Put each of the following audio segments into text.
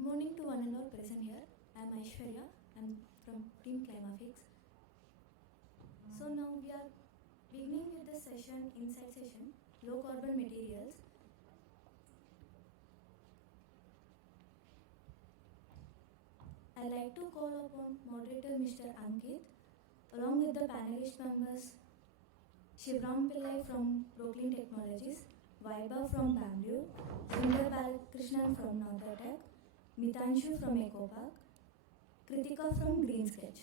Good morning to one and all present here. I am Aishwarya. I am from Team CLIMAFIX. So now we are beginning with the session, inside session, low carbon materials. I like to call upon moderator Mr. Ankit, along with the panelist members Shivram Pillai from Brooklyn Technologies, Vaibhav from Bangalore, Sundar Balakrishnan from Nagartech, Mitanshu from Ecopark, Kritika from Green Sketch.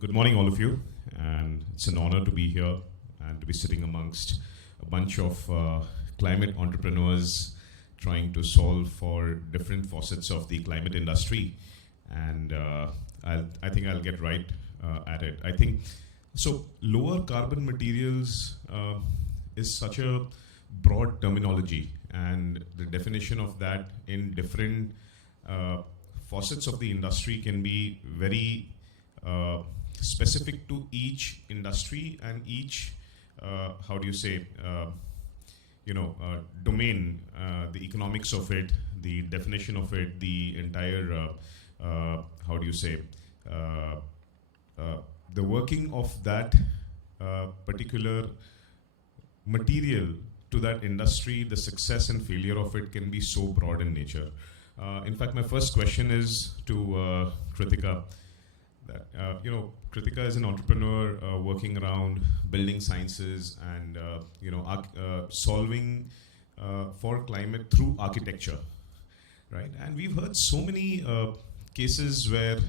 Good morning, all of you, and it's an honor to be here and to be sitting amongst a bunch of climate entrepreneurs trying to solve for different facets of the climate industry. And I think I'll get right at it. I think so. Lower carbon materials is such a broad terminology, and the definition of that in different facets of the industry can be very specific to each industry and each domain, the economics of it, the definition of it, the entire the working of that particular material to that industry, the success and failure of it can be so broad in nature. In fact, my first question is to Kritika. Kritika is an entrepreneur working around building sciences and solving for climate through architecture, right? And we've heard so many cases where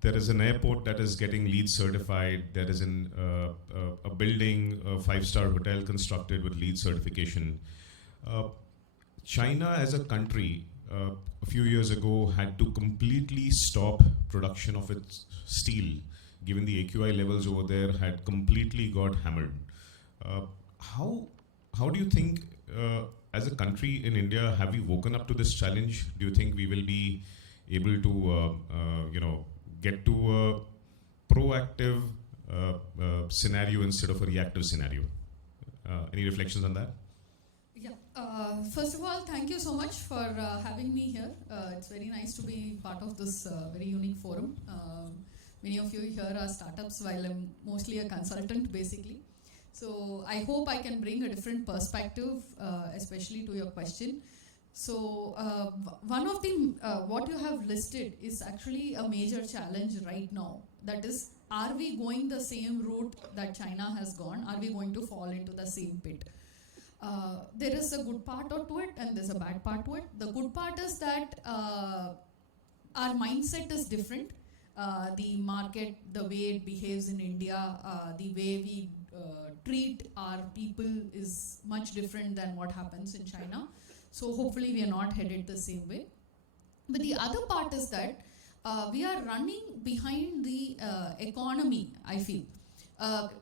there is an airport that is getting LEED certified. There is a building, a 5-star hotel constructed with LEED certification. China as a country a few years ago had to completely stop production of its steel, given the AQI levels over there had completely got hammered. How do you think, as a country in India, have we woken up to this challenge? Do you think we will be able to, get to a proactive scenario instead of a reactive scenario? Any reflections on that? First of all, thank you so much for having me here. It's very nice to be part of this very unique forum. Many of you here are startups, while I'm mostly a consultant, basically. So I hope I can bring a different perspective, especially to your question. So one of the, what you have listed is actually a major challenge right now. That is, are we going the same route that China has gone? Are we going to fall into the same pit? There is a good part to it and there's a bad part to it. The good part is that our mindset is different. The market, the way it behaves in India, the way we treat our people is much different than what happens in China. So hopefully we are not headed the same way. But the other part is that we are running behind the economy, I feel.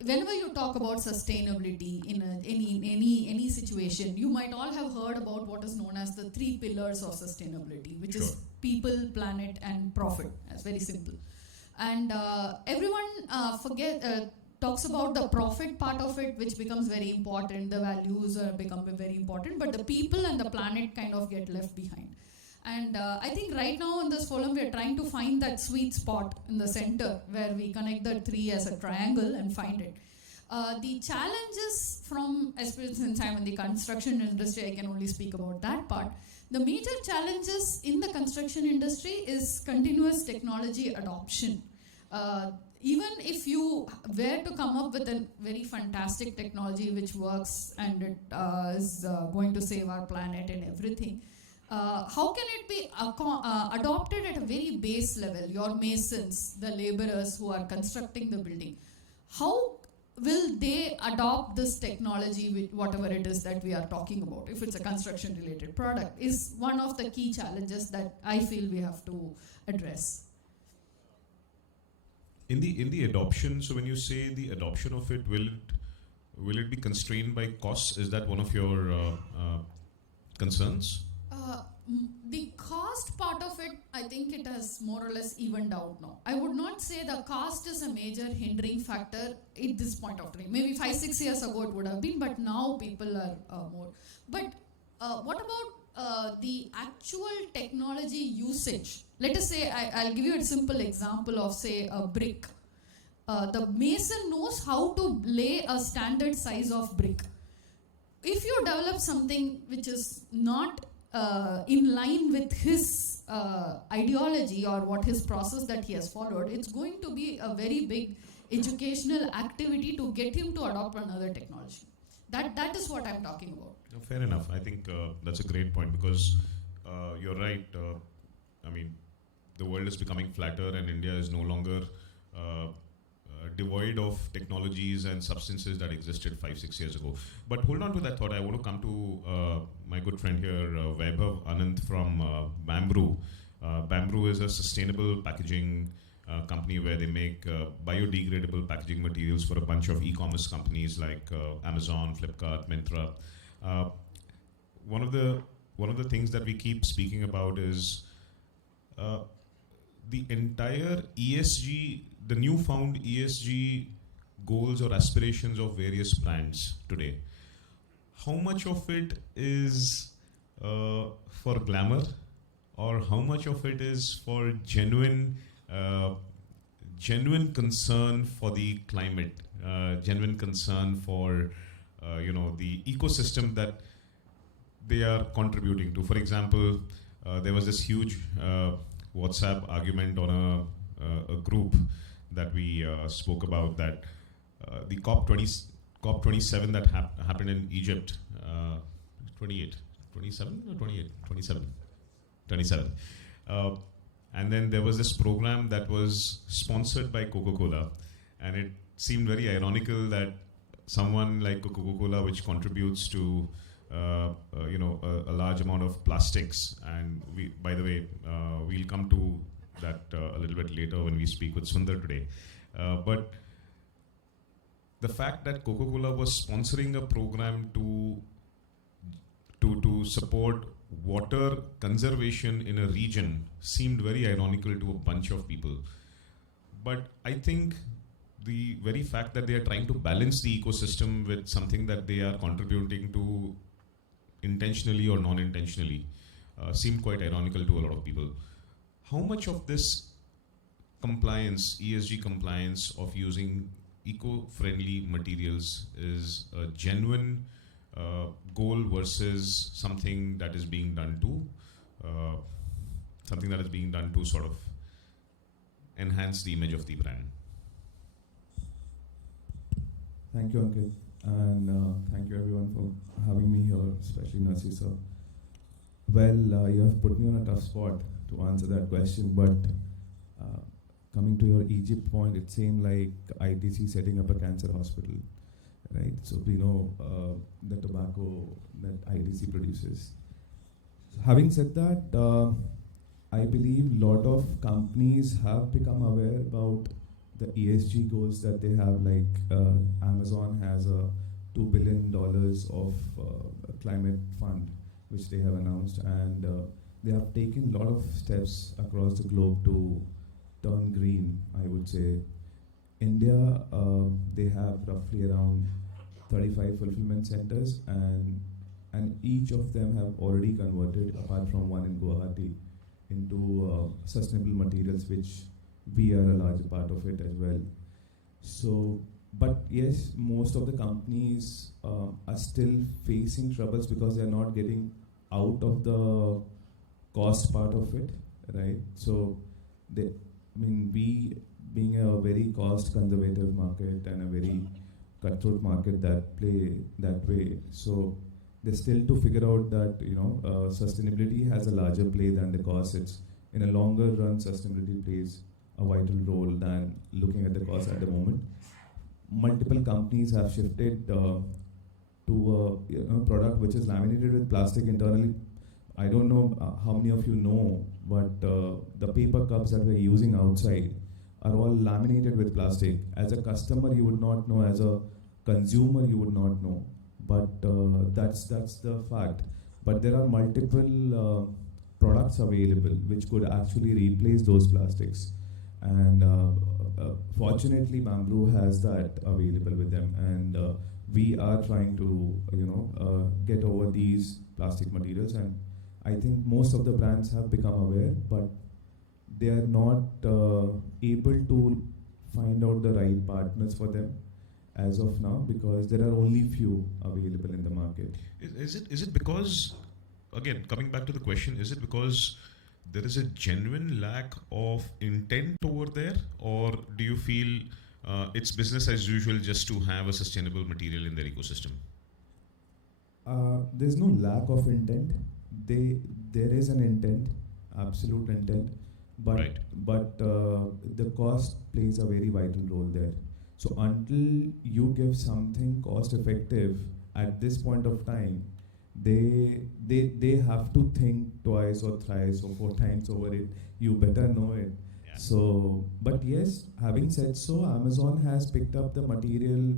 Whenever you talk about sustainability in any situation, you might all have heard about what is known as the 3 pillars of sustainability, which is people, planet, and profit. That's very simple. And everyone talks about the profit part of it, which becomes very important. The values become very important, but the people and the planet kind of get left behind. And I think right now in this forum, we are trying to find that sweet spot in the center where we connect the 3 as a triangle and find it. The challenges from, especially since I'm in the construction industry, I can only speak about that part. The major challenges in the construction industry is continuous technology adoption. Even if you were to come up with a very fantastic technology which works and it is going to save our planet and everything, how can it be adopted at a very base level? Your masons, the laborers who are constructing the building, how will they adopt this technology with whatever it is that we are talking about? If it's a construction related product, is one of the key challenges that I feel we have to address. In the adoption, so when you say the adoption of it, will it be constrained by costs? Is that one of your concerns? The cost part of it, I think it has more or less evened out now. I would not say the cost is a major hindering factor at this point of time. Maybe 5-6 years ago it would have been, but now people are more. But what about the actual technology usage. Let us say, I'll give you a simple example of, say, a brick. The mason knows how to lay a standard size of brick. If you develop something which is not in line with his ideology or what his process that he has followed, it's going to be a very big educational activity to get him to adopt another technology. That is what I'm talking about. No, fair enough. I think that's a great point, because you're right. I mean, the world is becoming flatter, and India is no longer devoid of technologies and substances that existed 5-6 years ago. But hold on to that thought. I want to come to my good friend here, Vaibhav Anand from Bamboo. Bamboo is a sustainable packaging company where they make biodegradable packaging materials for a bunch of e-commerce companies like Amazon, Flipkart, Myntra. One of the things that we keep speaking about is the entire ESG, the newfound ESG goals or aspirations of various brands today. How much of it is for glamour, or how much of it is for genuine concern for the climate, genuine concern for the ecosystem that they are contributing to? For example, there was this huge WhatsApp argument on a group that we spoke about, that the COP27 that happened in Egypt, 27. And then there was this program that was sponsored by Coca-Cola, and it seemed very ironical that someone like Coca-Cola, which contributes to a large amount of plastics, and by the way, we'll come to that a little bit later when we speak with Sundar today. But the fact that Coca-Cola was sponsoring a program to support water conservation in a region seemed very ironical to a bunch of people. But I think the very fact that they are trying to balance the ecosystem with something that they are contributing to intentionally or non-intentionally seemed quite ironical to a lot of people. How much of this compliance, ESG compliance of using eco-friendly materials is a genuine goal versus something that is being done to sort of enhance the image of the brand? Thank you, Ankit, and thank you everyone for having me here, especially Nasi sir. Well, you have put me on a tough spot to answer that question, but coming to your Egypt point, it seemed like ITC setting up a cancer hospital, right? So we know the tobacco that ITC produces. Having said that, I believe a lot of companies have become aware about the ESG goals that they have, like Amazon has a $2 billion of climate fund, which they have announced, and they have taken a lot of steps across the globe to turn green, I would say. India, they have roughly around 35 fulfillment centers, and each of them have already converted, apart from one in Guwahati, into sustainable materials, which we are a large part of it as well. So, but yes, most of the companies are still facing troubles because they are not getting out of the cost part of it, right? So, we being a very cost conservative market and a very cutthroat market that play that way, so they're still to figure out that sustainability has a larger play than the cost. It's in a longer run, sustainability plays a vital role than looking at the cost at the moment. Multiple companies have shifted to a product which is laminated with plastic internally. I don't know how many of you know, but the paper cups that we're using outside are all laminated with plastic. As a customer, you would not know. As a consumer, you would not know. But that's the fact. But there are multiple products available which could actually replace those plastics. And fortunately, Bamboo has that available with them. And we are trying to, get over these plastic materials. And I think most of the brands have become aware, but they are not able to find out the right partners for them as of now, because there are only few available in the market. Is it because, again, coming back to the question, is it because there is a genuine lack of intent over there, or do you feel it's business as usual just to have a sustainable material in their ecosystem? There's no lack of intent. There is an intent, absolute intent, but Right. The cost plays a very vital role there. So until you give something cost effective at this point of time, they have to think twice or thrice or 4 times over it. You better know it. Yeah. So, but yes, having said so, Amazon has picked up the material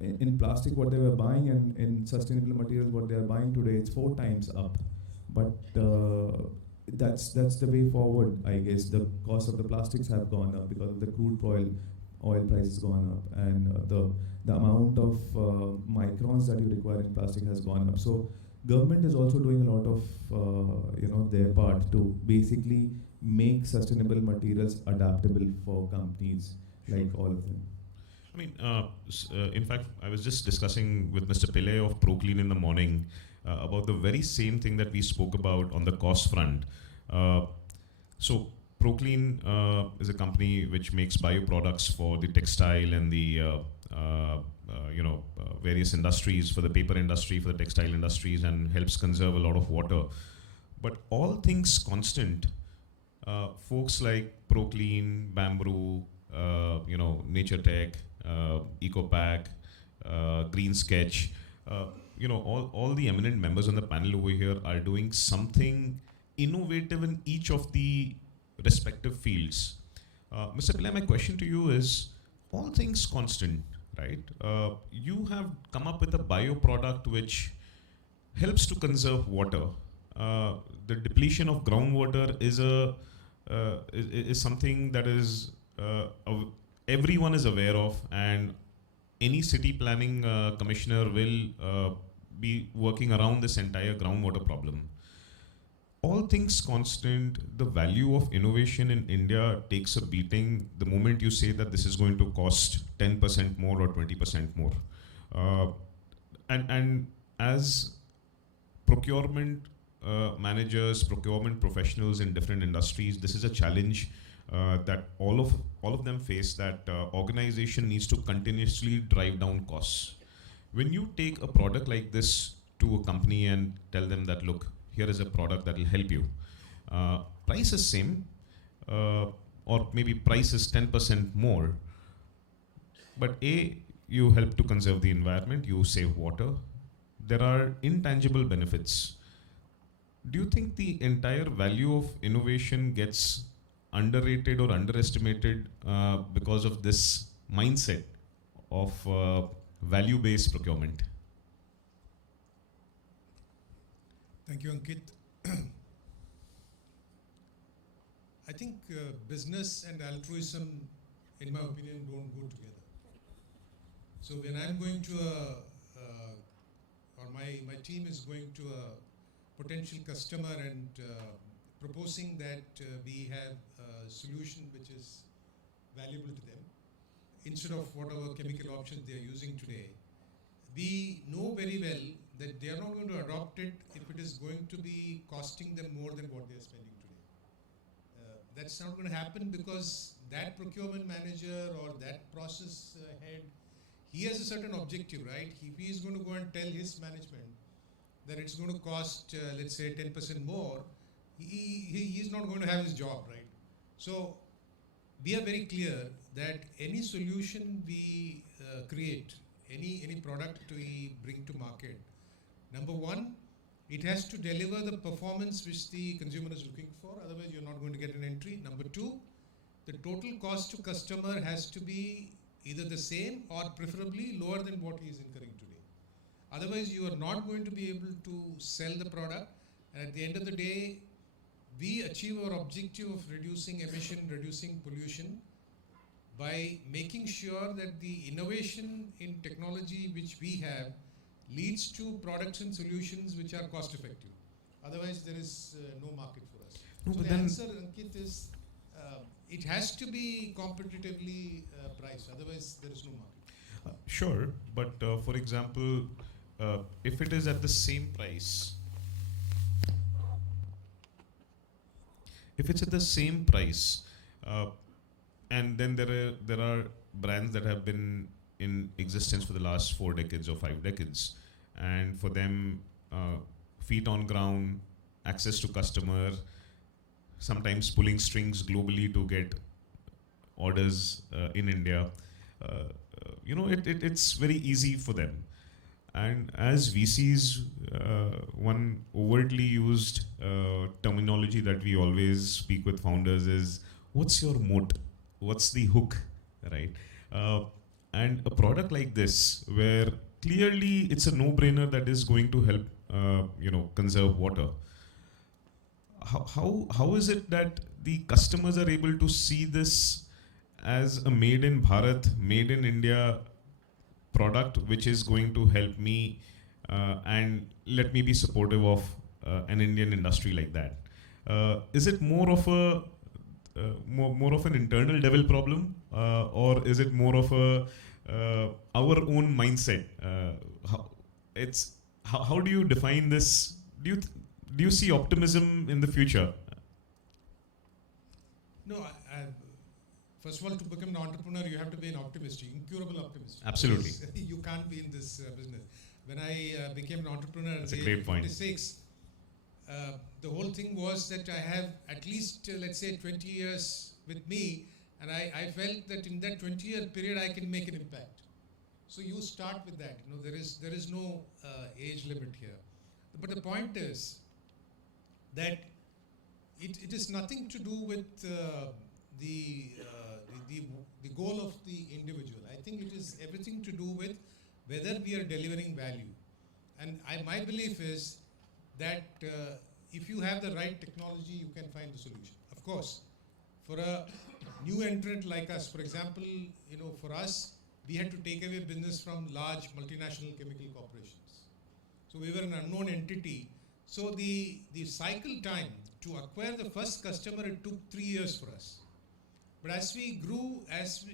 in plastic what they were buying, and in sustainable materials what they are buying today. It's 4 times up. But that's the way forward, I guess. The cost of the plastics have gone up because of the crude oil prices gone up, and the amount of microns that you require in plastic has gone up. So government is also doing a lot of their part to basically make sustainable materials adaptable for companies like all of them. I mean, in fact, I was just discussing with Mr. Pillai of ProClean in the morning about the very same thing that we spoke about on the cost front. So ProClean is a company which makes bioproducts for the textile and the various industries, for the paper industry, for the textile industries, and helps conserve a lot of water. But all things constant, folks like ProClean, Bamboo, Nature Tech, EcoPack, Green Sketch, all the eminent members on the panel over here are doing something innovative in each of the respective fields. Mr. Pillai, my question to you is, all things constant, right? You have come up with a bioproduct which helps to conserve water. The depletion of groundwater is something that is everyone is aware of, and any city planning commissioner will be working around this entire groundwater problem. All things constant, the value of innovation in India takes a beating the moment you say that this is going to cost 10% more or 20% more. And as procurement managers, procurement professionals in different industries, this is a challenge that all of them face, that organization needs to continuously drive down costs. When you take a product like this to a company and tell them that, look, here is a product that will help you. Price is same, or maybe price is 10% more, but you help to conserve the environment, you save water. There are intangible benefits. Do you think the entire value of innovation gets underrated or underestimated because of this mindset of value-based procurement? Thank you, Ankit. I think business and altruism, in my opinion, don't go together. So when I'm going to or my team is going to a potential customer and proposing that we have a solution which is valuable to them, instead of whatever chemical options they are using today, we know very well that they are not going to adopt it if it is going to be costing them more than what they are spending today. That's not going to happen, because that procurement manager or that process head, he has a certain objective, right? If he is going to go and tell his management that it's going to cost, let's say, 10% more, he is not going to have his job, right? So we are very clear that any solution we create, any product we bring to market, number one, it has to deliver the performance which the consumer is looking for, otherwise you're not going to get an entry. Number two, the total cost to customer has to be either the same or preferably lower than what he is incurring today. Otherwise you are not going to be able to sell the product, and at the end of the day, we achieve our objective of reducing emission, reducing pollution, by making sure that the innovation in technology which we have leads to products and solutions which are cost effective. Otherwise, there is no market for us. No, So but the then answer, Ankit, is it has to be competitively priced. Otherwise, there is no market. sure, but for example, if it is at the same price, if it's at the same price, and then there are brands that have been in existence for the last 4 decades or 5 decades, and for them, feet on ground, access to customer, sometimes pulling strings globally to get orders in India. It's very easy for them. And as VCs, one overtly used terminology that we always speak with founders is, what's your moat? What's the hook, right? And a product like this, where clearly it's a no-brainer that is going to help, conserve water. How is it that the customers are able to see this as a made in Bharat, made in India product, which is going to help me and let me be supportive of an Indian industry like that? Is it more of an internal level problem, or is it more of our own mindset? How do you define this? Do you see optimism in the future? No, first of all, to become an entrepreneur, you have to be an optimist, incurable optimist. Absolutely. You can't be in this business. When I became an entrepreneur That's at a the great age of point. 26, the whole thing was that I have at least, let's say, 20 years with me, and I felt that in that 20-year period, I can make an impact. So you start with that. There is no age limit here. But the point is that it is nothing to do with the goal of the individual. I think it is everything to do with whether we are delivering value. And my belief is that if you have the right technology, you can find the solution. Of course, for a new entrant like us, for example, for us, we had to take away business from large multinational chemical corporations. So we were an unknown entity. So the cycle time to acquire the first customer, it took 3 years for us. But as we grew, as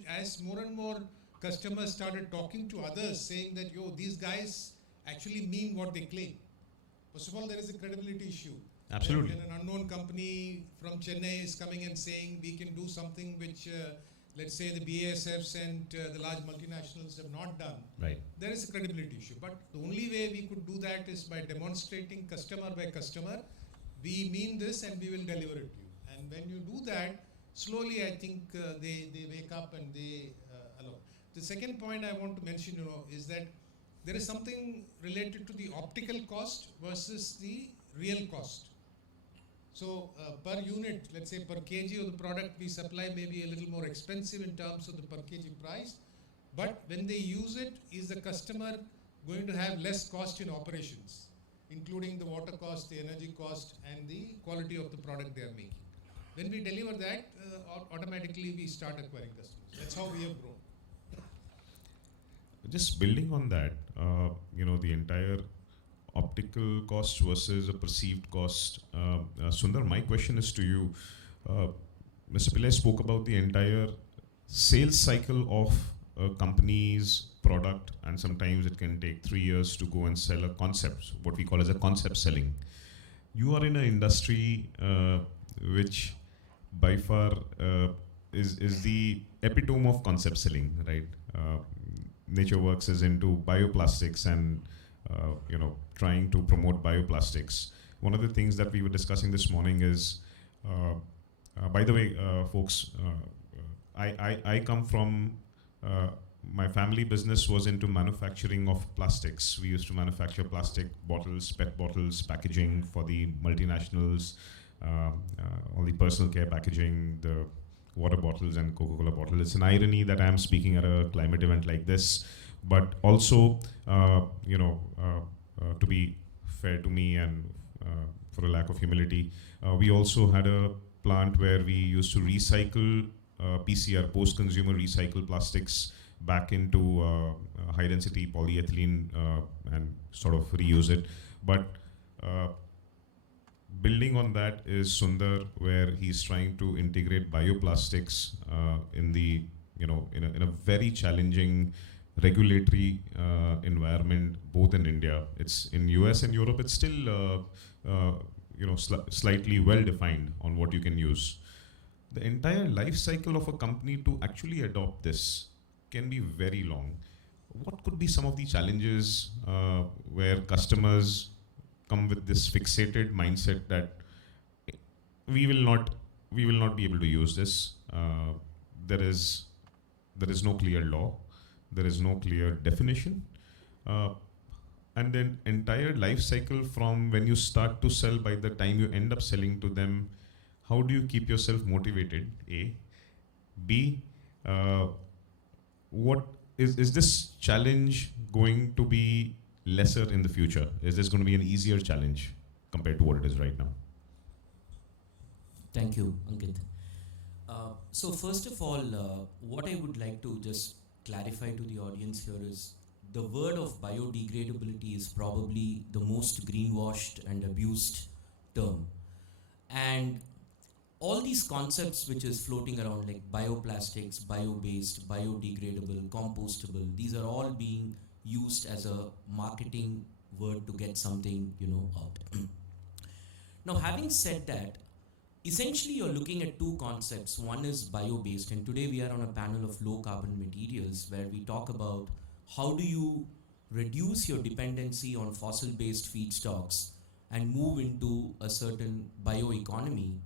more and more customers started talking to others, saying that, these guys actually mean what they claim. First of all, there is a credibility issue. Absolutely. When an unknown company from Chennai is coming and saying we can do something which, let's say, the BASFs and the large multinationals have not done, Right. there is a credibility issue. But the only way we could do that is by demonstrating customer by customer, we mean this and we will deliver it to you. And when you do that, slowly I think they wake up and they allow. The second point I want to mention, is that there is something related to the optical cost versus the real cost. So per unit, let's say per kg of the product we supply may be a little more expensive in terms of the per kg price, but when they use it, is the customer going to have less cost in operations, including the water cost, the energy cost, and the quality of the product they are making. When we deliver that, automatically we start acquiring customers. That's how we have grown. Just building on that, the entire optical cost versus a perceived cost. Sundar, my question is to you. Mr. Pillai spoke about the entire sales cycle of a company's product, and sometimes it can take 3 years to go and sell a concept, what we call as a concept selling. You are in an industry which by far is the epitome of concept selling, right? NatureWorks is into bioplastics and trying to promote bioplastics. One of the things that we were discussing this morning is, by the way, folks, I come from, my family business was into manufacturing of plastics. We used to manufacture plastic bottles, PET bottles, packaging for the multinationals, all the personal care packaging, the water bottles and Coca-Cola bottles. It's an irony that I'm speaking at a climate event like this, but also, to be fair to me and for a lack of humility, we also had a plant where we used to recycle PCR, post-consumer recycle plastics back into high-density polyethylene and sort of reuse it. But building on that is Sundar, where he's trying to integrate bioplastics in the, in a very challenging regulatory environment, both in India. It's in US and Europe. It's still, slightly well defined on what you can use. The entire life cycle of a company to actually adopt this can be very long. What could be some of the challenges where customers come with this fixated mindset that we will not be able to use this? There is no clear law, there is no clear definition, and then entire life cycle from when you start to sell, by the time you end up selling to them, how do you keep yourself motivated? A. B. What is this challenge going to be lesser in the future? Is this going to be an easier challenge compared to what it is right now? Thank you, Ankit. So first of all, what I would like to just clarify to the audience here is the word of biodegradability is probably the most greenwashed and abused term. And all these concepts which is floating around, like bioplastics, bio-based, biodegradable, compostable, these are all being used as a marketing word to get something, out. Now, having said that, essentially you're looking at two concepts. One is bio-based, and today we are on a panel of low carbon materials where we talk about how do you reduce your dependency on fossil-based feedstocks and move into a certain bioeconomy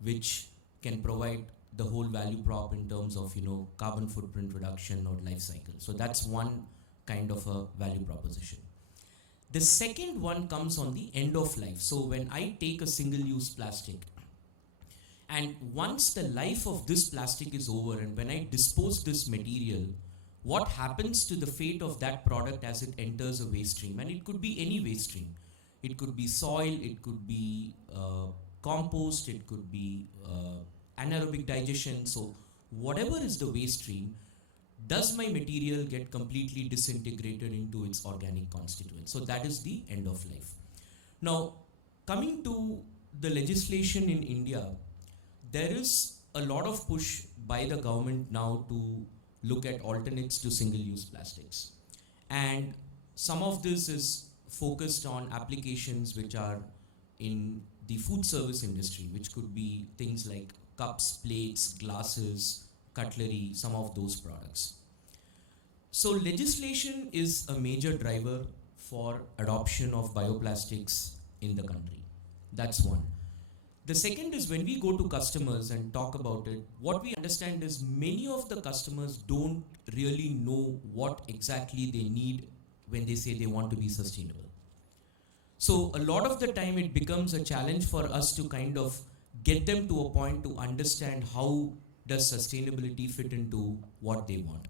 which can provide the whole value prop in terms of carbon footprint reduction or life cycle. So that's one kind of a value proposition. The second one comes on the end of life. So when I take a single-use plastic, and once the life of this plastic is over, and when I dispose this material, what happens to the fate of that product as it enters a waste stream? And it could be any waste stream. It could be soil, it could be compost, it could be anaerobic digestion. So whatever is the waste stream, does my material get completely disintegrated into its organic constituents? So that is the end of life. Now, coming to the legislation in India, there is a lot of push by the government now to look at alternates to single-use plastics. And some of this is focused on applications which are in the food service industry, which could be things like cups, plates, glasses, cutlery, some of those products. So legislation is a major driver for adoption of bioplastics in the country. That's one. The second is when we go to customers and talk about it, what we understand is many of the customers don't really know what exactly they need when they say they want to be sustainable. So a lot of the time it becomes a challenge for us to kind of get them to a point to understand how does sustainability fit into what they want.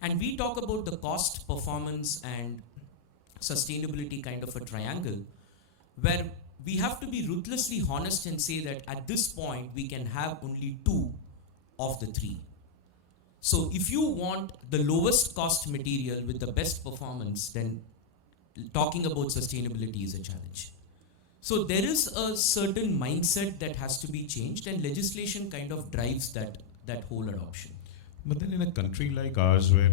And we talk about the cost, performance and sustainability kind of a triangle where we have to be ruthlessly honest and say that at this point we can have only two of the three. So if you want the lowest cost material with the best performance, then talking about sustainability is a challenge. So there is a certain mindset that has to be changed, and legislation kind of drives that whole adoption. But then in a country like ours where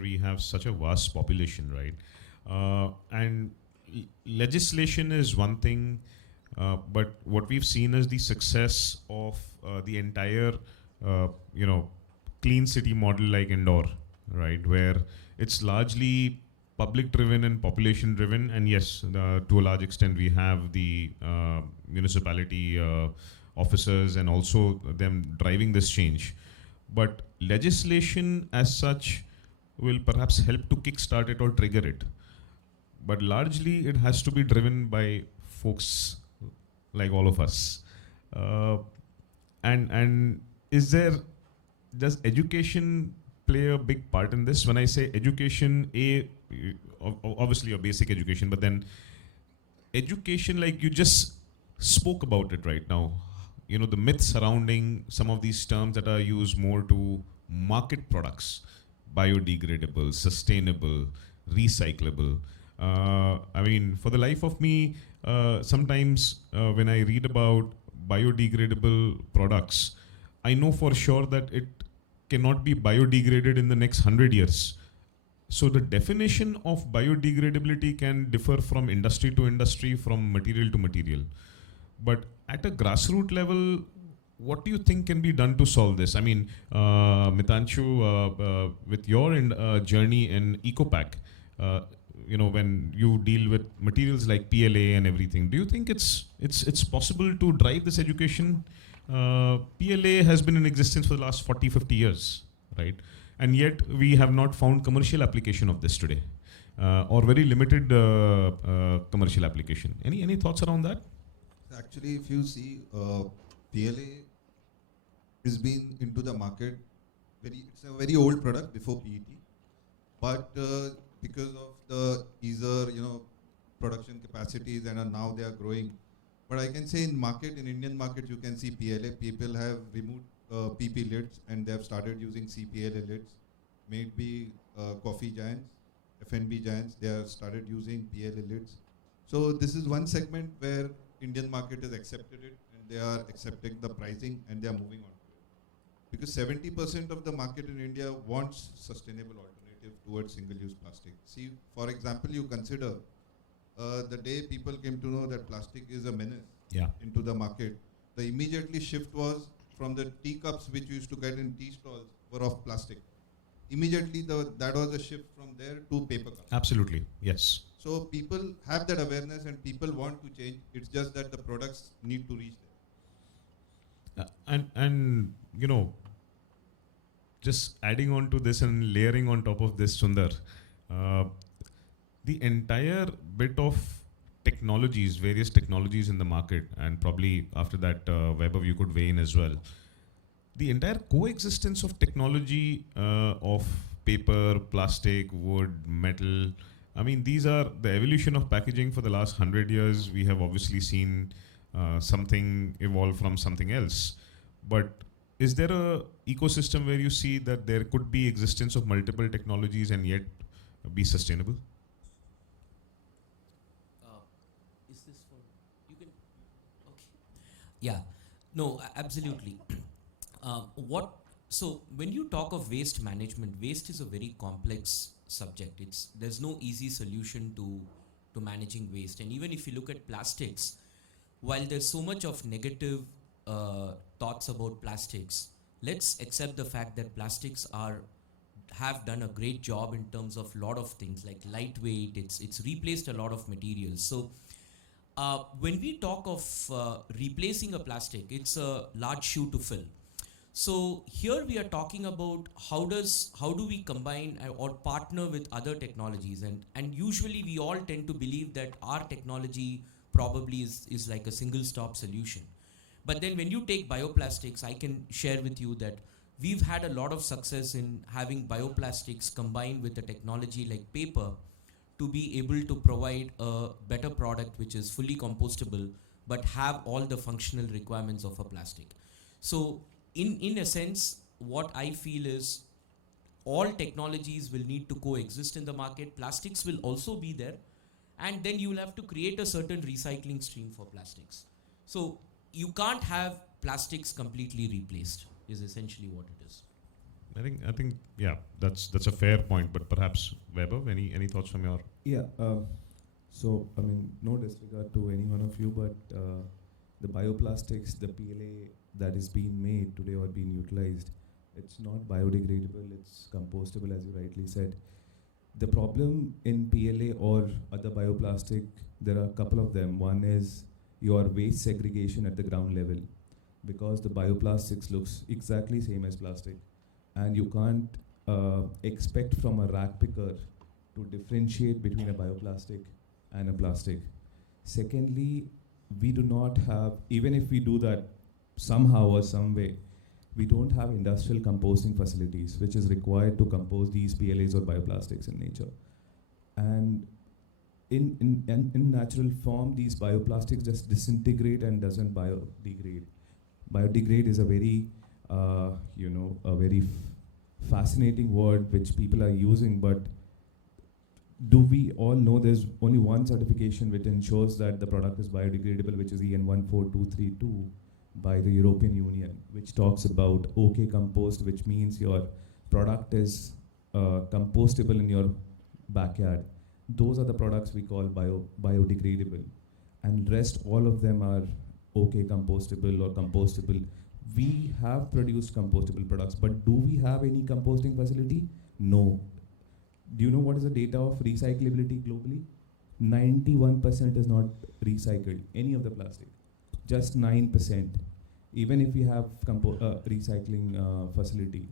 we have such a vast population, right? And legislation is one thing, but what we've seen is the success of the entire, clean city model like Indore, right? Where it's largely public driven and population driven. And yes, to a large extent, we have the municipality officers and also them driving this change. But legislation as such will perhaps help to kickstart it or trigger it. But largely it has to be driven by folks like all of us. And does education play a big part in this? When I say education, obviously your basic education, but then education, like you just spoke about it right now, the myth surrounding some of these terms that are used more to market products, biodegradable, sustainable, recyclable. I mean, for the life of me, sometimes when I read about biodegradable products, I know for sure that it cannot be biodegraded in the next 100 years. So the definition of biodegradability can differ from industry to industry, from material to material. But at a grassroots level, what do you think can be done to solve this? I mean, Mitanshu, with your journey in EcoPack, when you deal with materials like PLA and everything, do you think it's possible to drive this education? PLA has been in existence for the last 40, 50 years, right? And yet we have not found commercial application of this today, or very limited commercial application. Any thoughts around that? Actually, if you see, PLA has been into the market. It's a very old product before PET, but because of the easier, production capacities, and now they are growing. But I can say in Indian market, you can see PLA. People have removed PP lids and they have started using CPLA lids. Maybe coffee giants, F&B giants, they have started using PLA lids. So this is one segment where Indian market has accepted it and they are accepting the pricing and they are moving on to it. Because 70% of the market in India wants sustainable alternative towards single-use plastic. See, for example, you consider the day people came to know that plastic is a menace into the market, the immediately shift was from the teacups which you used to get in tea stalls were of plastic. Immediately that was a shift from there to paper cups. Absolutely, yes. So people have that awareness and people want to change. It's just that the products need to reach there. And just adding on to this and layering on top of this, Sundar, the entire bit of technologies, various technologies in the market, and probably after that, Vaibhav, you could weigh in as well. The entire coexistence of technology of paper, plastic, wood, metal, I mean, these are the evolution of packaging for the last 100 years. We have obviously seen something evolve from something else. But is there a ecosystem where you see that there could be existence of multiple technologies and yet be sustainable? Is this for you? Can okay. Yeah. No, absolutely. So when you talk of waste management, waste is a very complex subject. There's no easy solution to managing waste. And even if you look at plastics, while there's so much of negative thoughts about plastics, let's accept the fact that plastics have done a great job in terms of lot of things like lightweight. It's replaced a lot of materials. So when we talk of replacing a plastic, it's a large shoe to fill. So here we are talking about how do we combine or partner with other technologies, and usually we all tend to believe that our technology probably is like a single stop solution. But then when you take bioplastics, I can share with you that we've had a lot of success in having bioplastics combined with a technology like paper to be able to provide a better product which is fully compostable but have all the functional requirements of a plastic. So in a sense, what I feel is all technologies will need to coexist in the market. Plastics will also be there, and then you will have to create a certain recycling stream for plastics. So you can't have plastics completely replaced, is essentially what it is. I think yeah, that's a fair point, but perhaps Vaibhav, any thoughts from your? Yeah, so I mean, no disregard to any one of you, but the bioplastics, the PLA that is being made today or being utilized, it's not biodegradable, it's compostable, as you rightly said. The problem in PLA or other bioplastic, there are a couple of them. One is your waste segregation at the ground level, because the bioplastics looks exactly same as plastic, and you can't expect from a rack picker to differentiate between a bioplastic and a plastic. Secondly, we do not have, even if we do that somehow or some way, we don't have industrial composting facilities which is required to compose these PLAs or bioplastics in nature. And in natural form, these bioplastics just disintegrate and doesn't biodegrade. Biodegrade is a very, a very fascinating word which people are using, but do we all know there's only one certification which ensures that the product is biodegradable, which is EN 14232 by the European Union, which talks about OK compost, which means your product is compostable in your backyard. Those are the products we call biodegradable, and rest all of them are OK compostable or compostable. We have produced compostable products, but do we have any composting facility? No. Do you know what is the data of recyclability globally? 91% is not recycled, any of the plastic. Just 9%. Even if we have recycling facility,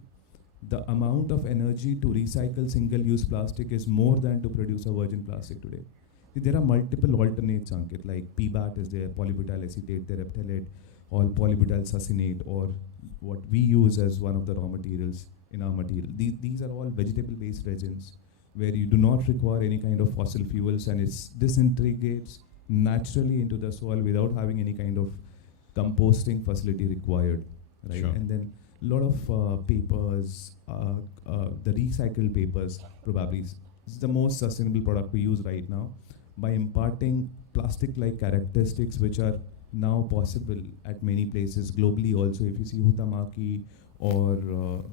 the amount of energy to recycle single-use plastic is more than to produce a virgin plastic today. There are multiple alternates, Ankit, like PBAT is there, polybutyl acetate, terephthalate, or polybutyl succinate, or what we use as one of the raw materials in our material. These are all vegetable-based resins where you do not require any kind of fossil fuels, and it disintegrates naturally into the soil without having any kind of composting facility required, right? Sure. And then a lot of papers, the recycled papers probably is the most sustainable product we use right now, by imparting plastic-like characteristics which are now possible at many places globally also. If you see Huhtamaki or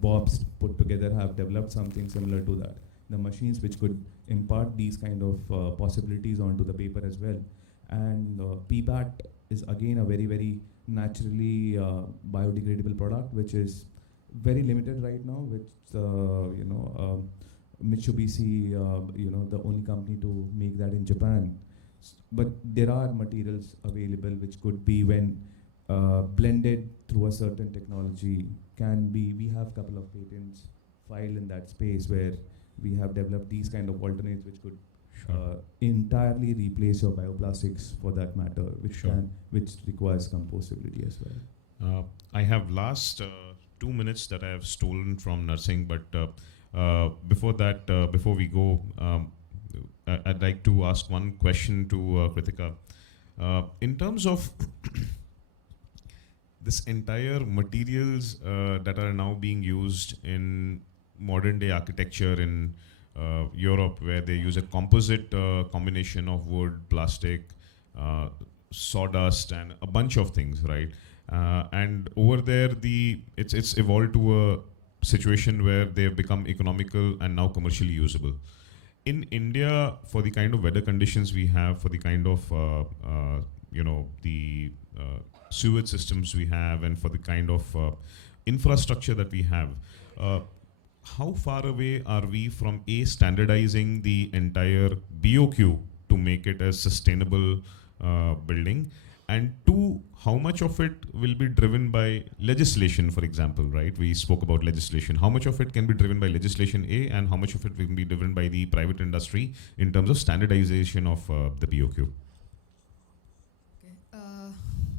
Bob's put together have developed something similar to that. The machines which could impart these kind of possibilities onto the paper as well. And PBAT is again a very, very naturally biodegradable product, which is very limited right now, which Mitsubishi, the only company to make that in Japan. But there are materials available which could be, when blended through a certain technology, can be. We have a couple of patents filed in that space where we have developed these kind of alternates which could entirely replace your bioplastics, for that matter, which requires compostability as well. I have last 2 minutes that I have stolen from nursing, but before that, before we go, I'd like to ask one question to Kritika. In terms of this entire materials that are now being used in modern day architecture in Europe, where they use a composite combination of wood, plastic, sawdust, and a bunch of things, right? And over there, it's evolved to a situation where they have become economical and now commercially usable. In India, for the kind of weather conditions we have, for the kind of the sewage systems we have, and for the kind of infrastructure that we have, how far away are we from standardizing the entire BOQ to make it a sustainable building, and two, how much of it will be driven by legislation, for example, right? We spoke about legislation. How much of it can be driven by legislation A, and how much of it will be driven by the private industry in terms of standardization of the BOQ? Okay.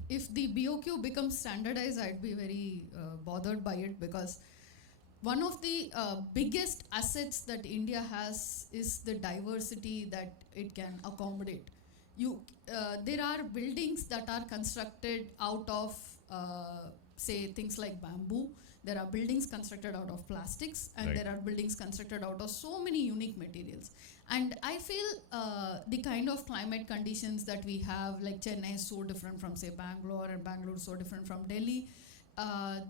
If the BOQ becomes standardized, I'd be very bothered by it, because one of the biggest assets that India has is the diversity that it can accommodate. There are buildings that are constructed out of, say, things like bamboo. There are buildings constructed out of plastics, and Right. there are buildings constructed out of so many unique materials. And I feel the kind of climate conditions that we have, like Chennai is so different from, say, Bangalore, and Bangalore is so different from Delhi.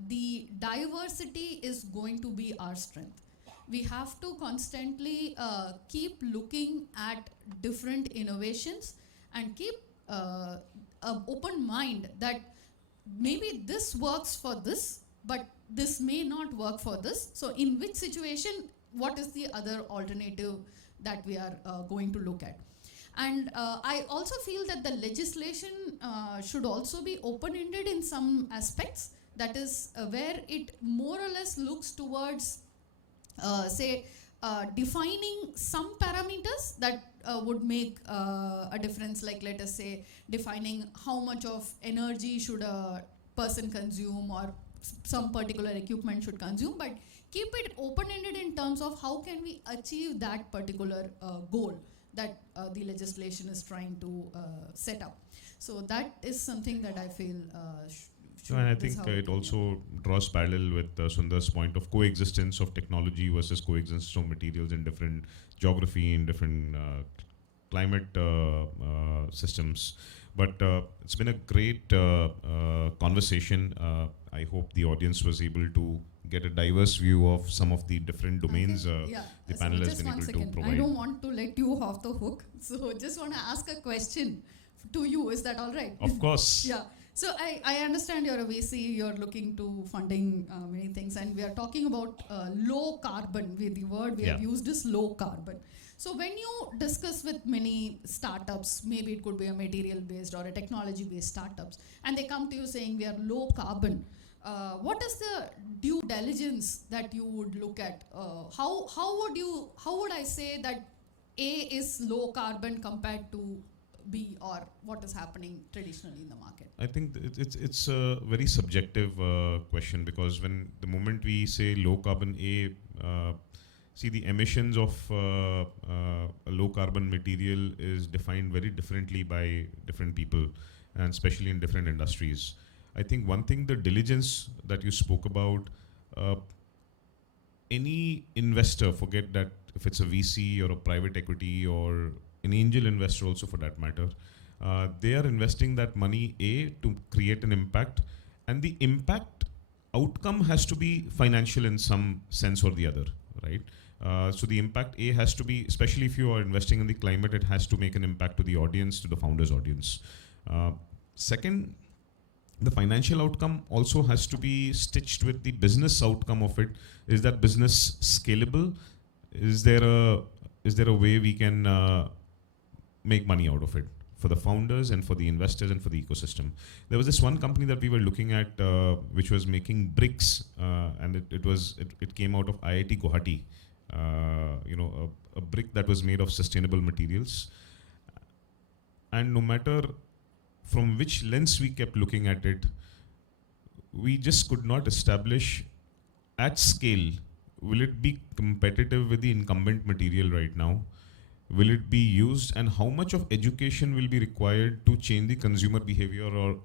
The diversity is going to be our strength. We have to constantly keep looking at different innovations and keep an open mind that maybe this works for this, but this may not work for this. So in which situation, what is the other alternative that we are going to look at? And I also feel that the legislation should also be open-ended in some aspects. That is where it more or less looks towards, defining some parameters that would make a difference, like let us say defining how much of energy should a person consume, or some particular equipment should consume, but keep it open-ended in terms of how can we achieve that particular goal that the legislation is trying to set up. So that is something that I feel So, and I That's think how it will also draws parallel with Sundar's point of coexistence of technology versus coexistence of materials in different geography, in different climate systems. But it's been a great conversation. I hope the audience was able to get a diverse view of some of the different domains yeah. the So panel has just been one able to second. provide. I don't want to let you off the hook. So just want to ask a question to you. Is that all right? Of course. Yeah. So I understand you're a VC, you're looking to funding many things, and we are talking about low carbon. The word we have used is low carbon. So when you discuss with many startups, maybe it could be a material-based or a technology-based startups, and they come to you saying we are low carbon, what is the due diligence that you would look at? How would I say that A is low carbon compared to B, or what is happening traditionally in the market? I think it's a very subjective question, because when the moment we say low carbon see, the emissions of a low carbon material is defined very differently by different people, and especially in different industries. I think one thing, the diligence that you spoke about, any investor, forget that if it's a VC or a private equity or an angel investor also for that matter, they are investing that money to create an impact, and the impact outcome has to be financial in some sense or the other, right? So the impact has to be, especially if you are investing in the climate, it has to make an impact to the audience, to the founder's audience. Second, the financial outcome also has to be stitched with the business outcome of it. Is that business scalable? Is there a way we can make money out of it for the founders and for the investors and for the ecosystem? There was this one company that we were looking at, which was making bricks, and it came out of IIT Guwahati. A brick that was made of sustainable materials. And no matter from which lens we kept looking at it, we just could not establish at scale, will it be competitive with the incumbent material right now? Will it be used, and how much of education will be required to change the consumer behavior or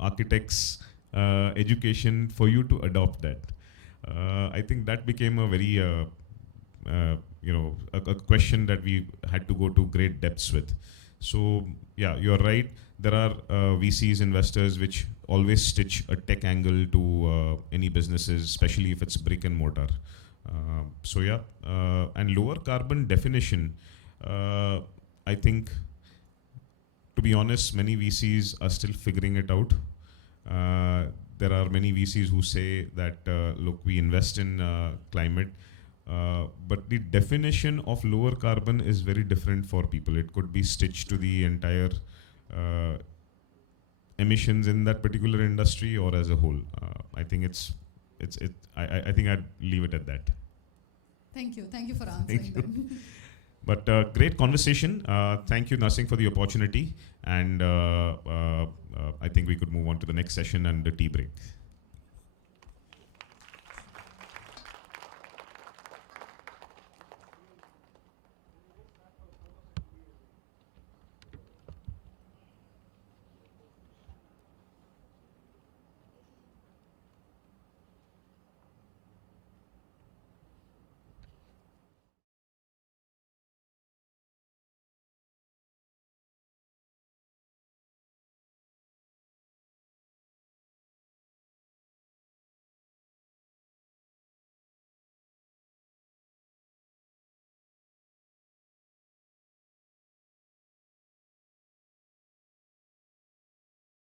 architects' education for you to adopt that? I think that became a very, a question that we had to go to great depths with. So yeah, you're right. There are VCs, investors, which always stitch a tech angle to any businesses, especially if it's brick and mortar. So yeah, and lower carbon definition, I think, to be honest, many VCs are still figuring it out. There are many VCs who say that, look, we invest in climate, but the definition of lower carbon is very different for people. It could be stitched to the entire emissions in that particular industry or as a whole. I think I think I'd leave it at that. Thank you for answering that. But great conversation. Thank you, Narsingh, for the opportunity. And I think we could move on to the next session and the tea break.